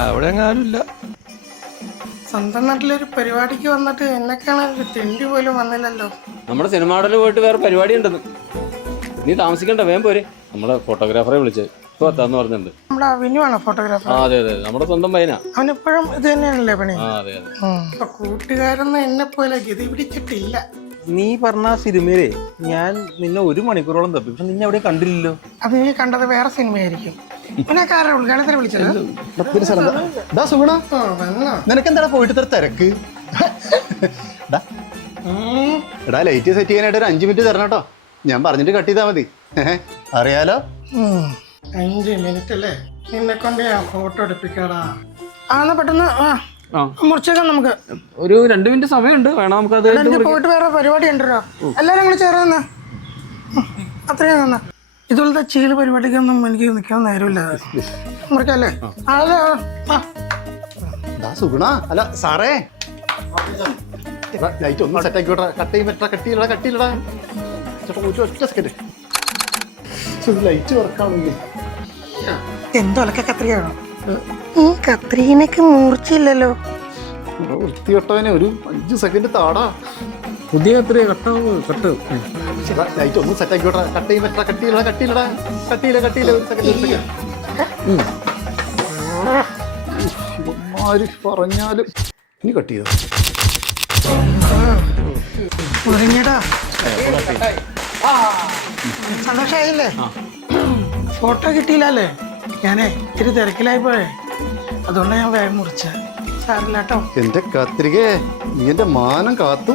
അവിടെ അങ്ങ് ആരുമില്ല. സ്വന്തം നാട്ടിലൊരു പരിപാടിക്ക് വന്നിട്ട് എന്നെക്കാണ് ഒരു തിണ്ടി പോലും വന്നില്ലല്ലോ. നമ്മുടെ സിനിമാടല് പോയിട്ട് വേറെ പരിപാടി ഉണ്ടെന്ന്. നീ താമസിക്കണ്ട, വേഗം പോരെ. നമ്മുടെ ഫോട്ടോഗ്രാഫറെ വിളിച്ചത് ഇപ്പൊ എത്താന്ന് പറഞ്ഞിട്ടുണ്ട്. നമ്മുടെ അവിനുവാണോ ഫോട്ടോഗ്രാഫർ? അതെ അതെ, നമ്മുടെ സ്വന്തം പയ്യനാ. അവനിപ്പോഴും ഇത് തന്നെയാണല്ലേ പണി? അതെ അതെ. ഇപ്പൊ കൂട്ടുകാരൊന്നും എന്നെ പോലെ ഗതി പിടിച്ചിട്ടില്ല. നീ പറഞ്ഞ സിനിമയിലെ ഞാൻ നിന്നെ 1 മണിക്കൂറോളം തപ്പി, പക്ഷെ നിന്നെ എവിടെ കണ്ടില്ലല്ലോ. അത് നീ കണ്ടത് വേറെ സിനിമയായിരിക്കും. നിനക്ക് ആരാ ഉദ്ഘാടനത്തിന് വിളിച്ചത്? നിനക്കെന്താ പോയിട്ട് ഇത്ര തിരക്ക്? എടാ ലൈറ്റ് സെറ്റ് ചെയ്യാനായിട്ട് ഒരു 5 മിനിറ്റ് തരണം കേട്ടോ. ഞാൻ പറഞ്ഞിട്ട് കട്ട് ചെയ്താൽ മതി. അറിയാലോ. 5 മിനിറ്റ് അല്ലേ? നിന്നെ കൊണ്ട് ഞാൻ ഫോട്ടോ എടുപ്പിക്കാടാ. എന്നാ പെട്ടെന്ന് മുറിച്ചേക്കാം. നമുക്ക് ഒരു 2 മിനിറ്റ് സമയമുണ്ട്, വേണം നമുക്കത്. എനിക്ക് പോയിട്ട് വേറെ പരിപാടി ഉണ്ടല്ലോ. എല്ലാരും കൂടി ചേർന്ന് അത്രയും തന്നെ. ഇതുപോലത്തെ ചീല് പരിപാടിക്കൊന്നും എനിക്ക് നിൽക്കാൻ നേരമില്ല. മുറിക്കല്ലേ? സുഗുണ അല്ല സാറേ, ലൈറ്റ് ഒന്ന് സെറ്റ് ആക്കിയോട്ടെ. കട്ട് ചെയ്യുമ്പോ കട്ടിയില്ലടാ. ഒറ്റ സെക്കൻഡ്. ലൈറ്റ് വർക്കാവുന്നില്ലേ? എന്തോലൊക്കെ കത്രികയാണോ? ഈ കത്രീനക്ക് മൂർച്ചയില്ലല്ലോ. വൃത്തികെട്ടവനെ ഒരു 5 സെക്കൻഡ് താടാ. പുതിയ കത്രിക കട്ട്. ലൈറ്റ് ഒന്ന് സെറ്റ് ആക്കിയോട്ടെ. കട്ട് ചെയ്യുമ്പോ കട്ടിയില്ല. ഒരു സെക്കൻഡ്. ആര് പറഞ്ഞാലും ഇനി കട്ട് ചെയ്തോ. സന്തോഷായില്ലേ? ഫോട്ടോ കിട്ടിയില്ലല്ലേ? ഞാനേ ഇത്തിരി തിരക്കിലായി പോയേ, അതുകൊണ്ടാണ് ഞാൻ വേഗം മുറിച്ച. സാരില്ല കേട്ടോ. എന്റെ കത്രിക നീ എന്റെ മാനം കാത്തു.